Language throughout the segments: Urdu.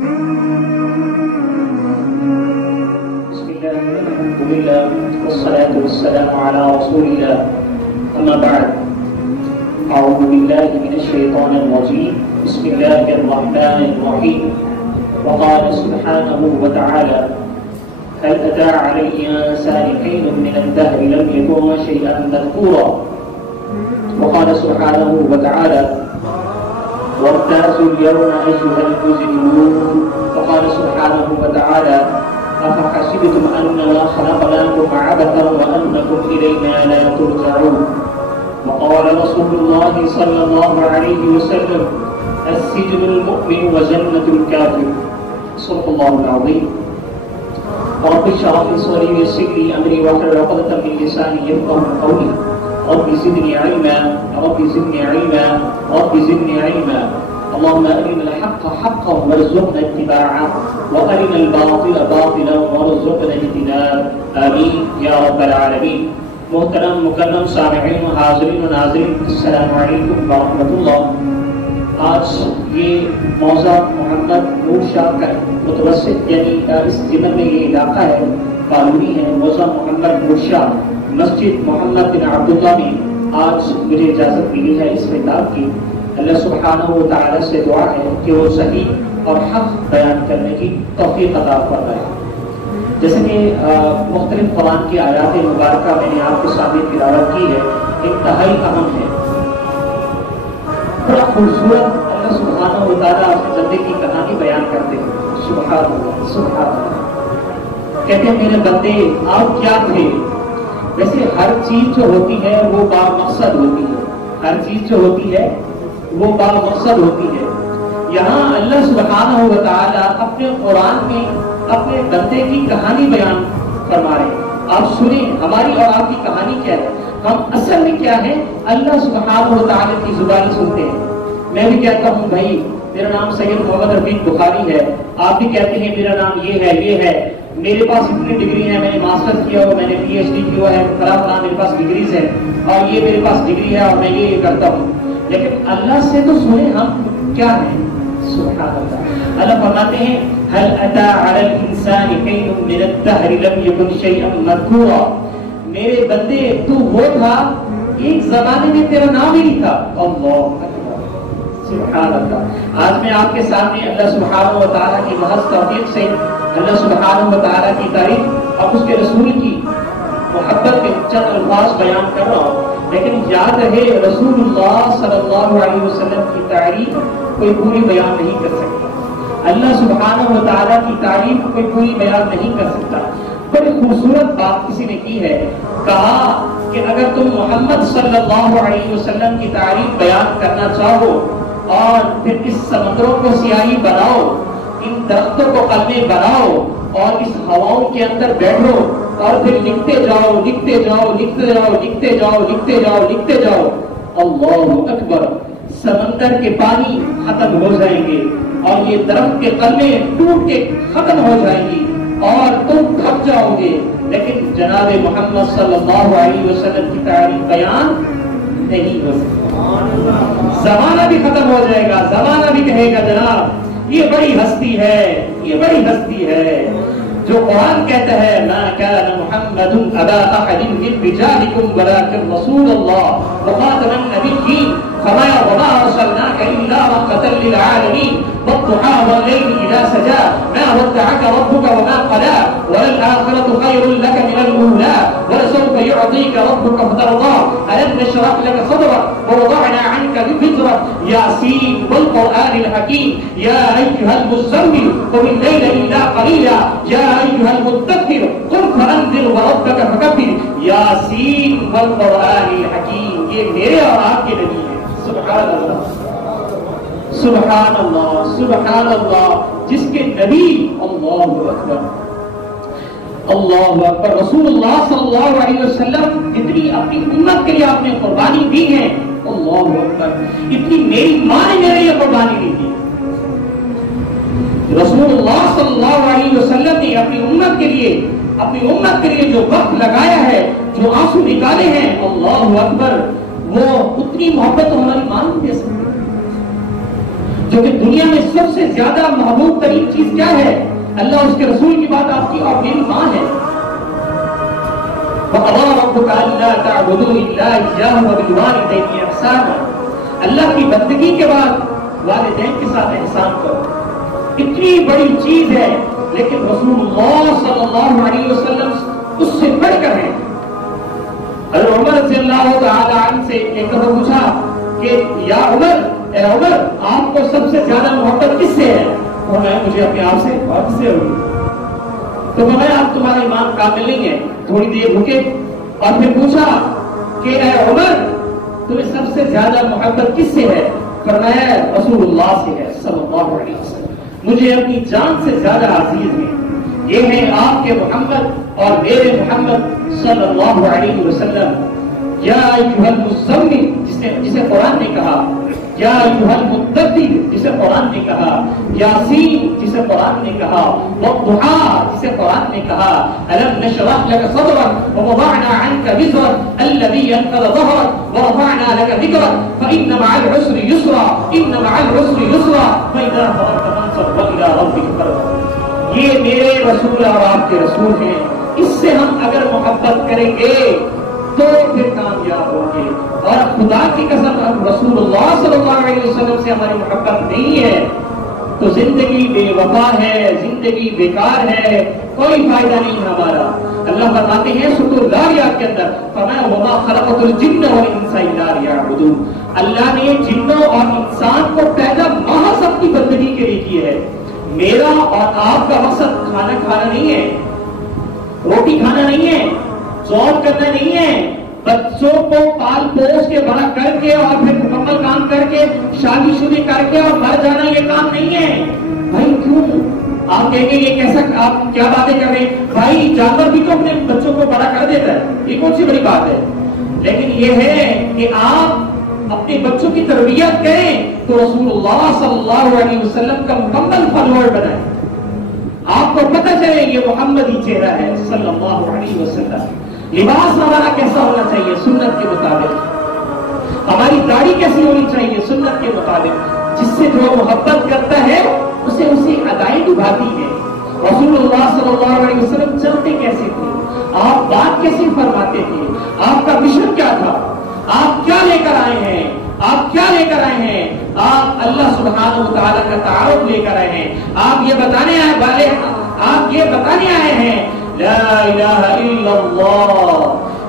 بسم الله الحمد لله والصلاة والسلام على رسول الله أما بعد أعوذ بالله من الشيطان الرجيم بسم الله الرحمن الرحيم وقال سبحانه وتعالى هل أتى على الإنسان حين من الدهر لم يكن شيئا مذكورا وقال سبحانه وتعالى وامتازوا اليوم أيها المجرمون وقال سبحانه وتعالى أفحسبتم أنما خلقناكم عبثا وأنكم إلينا لا ترجعون وقال رسول الله صلى الله عليه وسلم السجن المؤمن وجنة الكافر صدق الله العظيم رب اشرح لي صدري ويسر لي أمري واحلل عقدة من لساني يفقهوا قولي رب زدني علما رب زدني علما رب زدني علما اللهم أرنا الحق حقا وارزقنا اتباعه وأرنا الباطل باطلا وارزقنا اجتنابه آمين يا رب العالمين. محترم مکرم سامعین و حاضرین و ناظرین السلام علیکم ورحمۃ اللہ. آج یہ موضع محمد نور شاہ کا متوسط یعنی اس ضمن میں یہ علاقہ ہے قانونی ہے موضع محمد نور شاہ مسجد محمد بن عبداللہ میں آج مجھے اجازت ملی ہے اس خطاب کی. اللہ سبحانہ و تعالی سے دعا ہے کہ وہ صحیح اور حق بیان کرنے کی توفیق عطا فرمائے. جیسے کہ مختلف قرآن کی آیات مبارکہ میں نے آپ کے سامنے تلاوت کی ہے انتہائی اہم ہے. بڑا خوبصورت اللہ سبحانہ و تعالی اپنے بندے کی کہانی بیان کرتے ہیں. سبحان اللہ سبحان اللہ. کہتے ہیں میرے بندے آپ کیا تھے. ویسے ہر چیز جو ہوتی ہے وہ با مقصد ہوتی ہے. ہر چیز جو ہوتی ہے وہ با مقصد ہوتی ہے. یہاں اللہ سبحانہ و تعالی اپنے قرآن میں اپنے بندے کی کہانی بیان فرما رہے ہیں. آپ سنیں ہماری اور آپ کی کہانی کیا ہے. ہم اصل میں کیا ہے اللہ سبحانہ و تعالی کی زبان سنتے ہیں. میں بھی کہتا ہوں بھائی میرا نام سید محمد رفیق بخاری ہے. آپ بھی کہتے ہیں میرا نام یہ ہے یہ ہے. میرے پاس اتنی ڈگری ہے میں نے ماسٹر کیا ہوا میں نے پی ایچ ڈی کیا ہے فلاں فلاں میرے پاس ڈگریز ہے اور یہ میرے پاس ڈگری ہے اور میں یہ کرتا ہوں. لیکن اللہ سے تو سنیں ہم کیا ہیں. سبحان اللہ. اللہ فرماتے ہیں هل اتى على الانسان حين من الدهر لم يكن شيئا مذكورا. میرے بندے تو وہ تھا ایک زمانے میں تیرا نام ہی نہیں تھا. اللہ سبحان اللہ. آج میں آپ کے سامنے اللہ سبحانہ و تعالیٰ کی محض توفیق سے اللہ سبحانہ و تعالیٰ کی تعریف اور اس کے رسول کی محبت کے چند الفاظ بیان کر رہا ہوں. لیکن یاد رہے رسول اللہ صلی اللہ علیہ وسلم کی تعریف کوئی پوری بیان نہیں کر سکتا. اللہ سبحانہ و تعالیٰ کی تعریف کوئی پوری بیان نہیں کر سکتا. بڑی خوبصورت بات کسی نے کی ہے. کہا کہ اگر تم محمد صلی اللہ علیہ وسلم کی تعریف بیان کرنا چاہو اور پھر اس سمندروں کو سیاہی بناؤ ان درختوں کو قلمیں بناؤ اور اس ہواؤں کے اندر بیٹھو اور پھر لکھتے جاؤ لکھتے جاؤ لکھتے جاؤ لکھتے جاؤ لکھتے جاؤ لکھتے جاؤ اللہ اکبر. سمندر کے پانی ختم ہو جائیں گے اور یہ درخت کے قلمیں ٹوٹ کے ختم ہو جائیں گی اور تم تھک جاؤ گے. لیکن جناب محمد صلی اللہ علیہ وسلم کی تعریف بیان نہیں ہو سکتی. زمانہ بھی ختم ہو جائے گا. زمانہ بھی کہے گا جناب یہ بڑی ہستی ہے یہ بڑی ہستی ہے. جو قرآن کہتا ہے ما كان محمد ابا احد من رجالكم ولكن رسول الله وخاتم النبيين وما ارسلناك الا رحمة للعالمين والضحى والليل اذا سجى ما ودعك ربك وما قلى وللآخرة خير لك من الأولى ولسوف يعطيك ربك فترضى ألم نشرح لك صدرك ووضعنا عنك وزرك ياسين والقرآن الحكيم يا أيها المزمل قم الليل إلا قليلا يا أيها المدثر قم فأنذر وربك فكبر ياسين والقرآن الحكيم. یہ میرے اور آپ کے نبی ہیں. سبحان اللہ سبحان اللہ سبحان اللہ. جس کے نبی اللہ اکبر اللہ اکبر رسول اللہ صلی اللہ علیہ وسلم جتنی اپنی امت کے لیے آپ نے قربانی دی ہے اللہ اکبر اتنی میری ماں نے میرے لیے قربانی دی تھی. رسول اللہ صلی اللہ علیہ وسلم نے اپنی امت کے لیے جو وقت لگایا ہے جو آنسو نکالے ہیں اللہ اکبر وہ اتنی محبت تو ہماری ماں نہیں دے سکتی. جو کہ دنیا میں سب سے زیادہ محبوب ترین چیز کیا ہے؟ اللہ اس کے رسول کی بات آپ کی اور میری ماں ہے. وَقَضَىٰ رَبُّكَ أَلَّا تَعْبُدُوا إِلَّا إِيَّاهُ وَبِالْوَالِدَيْنِ إِحْسَانًا. اللہ کی بندگی کے بعد والدین کے ساتھ احسان کرو. اتنی بڑی چیز ہے لیکن رسول اللہ صلی اللہ علیہ وسلم اس سے بڑھ کر ہیں. حضرت عمر رضی اللہ تعالی عنہ سے ایک دفعہ پوچھا کہ یا عمر، اے عمر، آپ کو سب سے زیادہ محبت کس سے ہے؟ فرمایا مجھے اپنے آپ سے. اور کس سے ہوگی؟ تو فرمایا آپ تمہارا ایمان کامل نہیں ہے. تھوڑی دیر رکے اور پھر پوچھا کہ اے عمر، تمہیں سب سے زیادہ محبت کس سے ہے؟ فرمایا رسول اللہ سے ہے صلی اللہ علیہ وسلم. مجھے اپنی جان سے زیادہ عزیز ہیں. یہ ہیں آپ کے محمد اور میرے محمد صلی اللہ علیہ وسلم. یا ایھا المزمل، جسے قرآن نے کہا، یا ایھا المدثر جسے قرآن نے کہا، یاسین جسے قرآن نے کہا، والضحیٰ جسے قرآن نے کہا، الم نشرح لك صدرك ووضعنا عنك وزرك الذي انقض ظهرك ورفعنا لك ذكرك فإن مع العسر يسرا إن مع العسر يسرا فإذا فرغت فانصب وإلى ربك فارغب. یہ میرے رسول اور آپ کے رسول ہیں. اس سے ہم اگر محبت کریں گے تو پھر کامیاب ہوں گے. اور خدا کی قسم رسول اللہ صلی اللہ علیہ وسلم سے ہماری محبت نہیں ہے تو زندگی بے وفا ہے، زندگی بیکار ہے، کوئی فائدہ نہیں ہمارا. اللہ بتاتے ہیں سورۃ الذاریات کے اندر، فرمایا وما خلقت الجن والانس الا ليعبدون. اللہ نے جنوں اور انسان کو پیدا محض اپنی بندگی کے لیے کیا ہے. میرا اور آپ کا مقصد کھانا کھانا نہیں ہے، روٹی کھانا نہیں ہے، جاب کرنا نہیں ہے، بچوں کو پال پوس کے بڑا کر کے اور پھر مکمل کام کر کے شادی شدی کر کے اور مر جانا، یہ کام نہیں ہے. بھائی کیوں آپ کہیں گے یہ کیسا، آپ کیا باتیں کر رہے ہیں؟ بھائی جانور بھی تو اپنے بچوں کو بڑا کر دیتا ہے، یہ کون سی بڑی بات ہے؟ لیکن یہ ہے کہ آپ اپنے بچوں کی تربیت کریں تو رسول اللہ صلی اللہ علیہ وسلم کا مکمل فالوور بنائیں. آپ کو پتہ چلے یہ محمدی چہرہ ہے صلی اللہ علیہ وسلم. لباس ہمارا کیسا ہونا چاہیے؟ سنت کے مطابق. ہماری داڑھی کیسی ہونی چاہیے؟ سنت کے مطابق. جس سے جو محبت کرتا ہے اسے اسی ادائیں نبھاتی ہے. رسول اللہ صلی اللہ علیہ وسلم چلتے کیسے تھے؟ آپ بات کیسے فرماتے تھے؟ آپ کا مشن کیا تھا؟ آپ کیا لے کر آئے ہیں؟ آپ کیا لے کر آئے ہیں؟ آپ اللہ سبحانہ و تعالیٰ کا تعارف لے کر آئے ہیں. آپ یہ بتانے آئے والے، آپ یہ بتانے آئے ہیں لا الہ الا اللہ،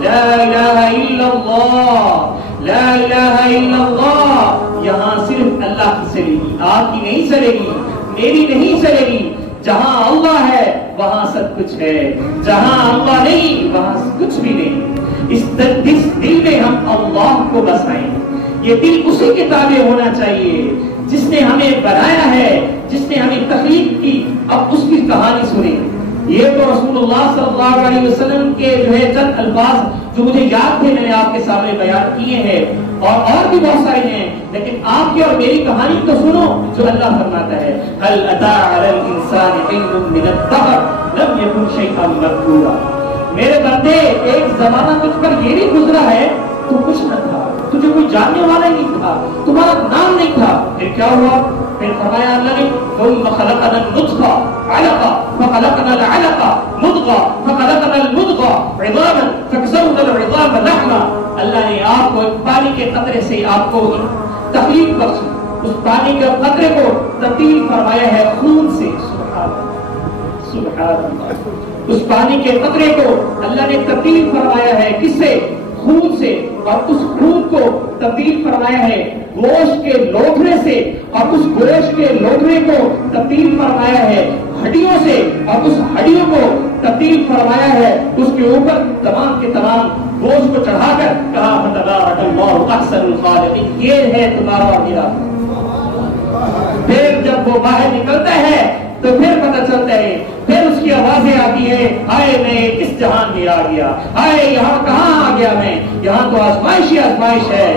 لا الہ الا اللہ، لا الہ الا اللہ. یہاں صرف اللہ کی چلے گی، آپ کی نہیں چلے گی، میری نہیں چلے گی. جہاں اللہ ہے وہاں سب کچھ ہے، جہاں اللہ نہیں وہاں کچھ بھی نہیں. اس دل میں ہم اللہ کو بسائیں. یہ دل اسی کے تابع ہونا چاہیے جس نے ہمیں بنایا ہے، جس نے ہمیں تخلیق کی. اب اس کی کہانی سنیں. یہ تو رسول اللہ صلی اللہ علیہ وسلم کے جو ہے چند الفاظ جو مجھے یاد تھے میں نے آپ کے سامنے بیان کیے ہیں، اور بھی بہت سارے ہیں. لیکن آپ کی اور میری کہانی تو سنو جو اللہ فرماتا ہے هل اتى على الانسان حين من الدهر لم يكن شيئا مذكورا. میرے بندے ایک زمانہ تجھ پر یہ نہیں گزرا ہے تو کچھ نہ تھا، تجھے کوئی جاننے والا نہیں تھا، تمہارا نام نہیں تھا. پھر کیا ہوا؟ پھر فرمایا اللہ نے ثم خلقنا النطفة علقة فخلقنا العلقة مضغة فخلقنا المضغة عظاما فكسونا العظام لحما. اللہ نے آپ کو ایک پانی کے قطرے سے آپ کو تخلیق بخشی، اس پانی کے قطرے کو تبدیل فرمایا ہے خون سے. سبحان اللہ. اس پانی کے قطرے کو اللہ نے تبدیل فرمایا ہے کس سے؟ خون سے. اور اس خون کو تبدیل فرمایا ہے گوشت کے لوتھڑے سے، اور اس گوشت کے لوتھڑے کو تبدیل فرمایا ہے ہڈیوں سے، اور اس ہڈیوں کو تبدیل فرمایا ہے اس کے اوپر تمام کے تمام گوشت کو چڑھا کر کہا فتبارک اللہ احسن الخالقین. یہ ہے تمہارا اور میرا. پھر جب وہ باہر نکلتا ہے تو پھر پتہ چلتا ہے، پھر اس کی آوازیں آتی ہے ہائے میں کس جہان میں آ گیا، ہائے یہاں کہاں آ گیا میں. یہاں تو آزمائشی آزمائش ہے،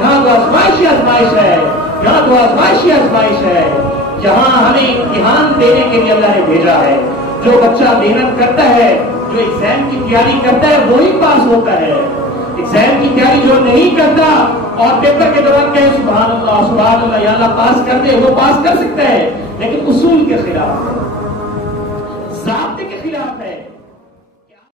یہاں تو آزمائشی آزمائش ہے، یہاں تو آزمائشی آزمائش ہے. یہاں ہمیں امتحان دینے کے لیے اللہ نے بھیجا ہے. جو بچہ محنت کرتا ہے، جو ایگزام کی تیاری کرتا ہے وہی پاس ہوتا ہے. ایگزام کی تیاری جو نہیں کرتا اور پیپر کے دوران کہے سبحان اللہ یا اللہ پاس کر دے، وہ پاس کر سکتا ہے لیکن اصول کے خلاف ہے، ضابطے کے خلاف ہے،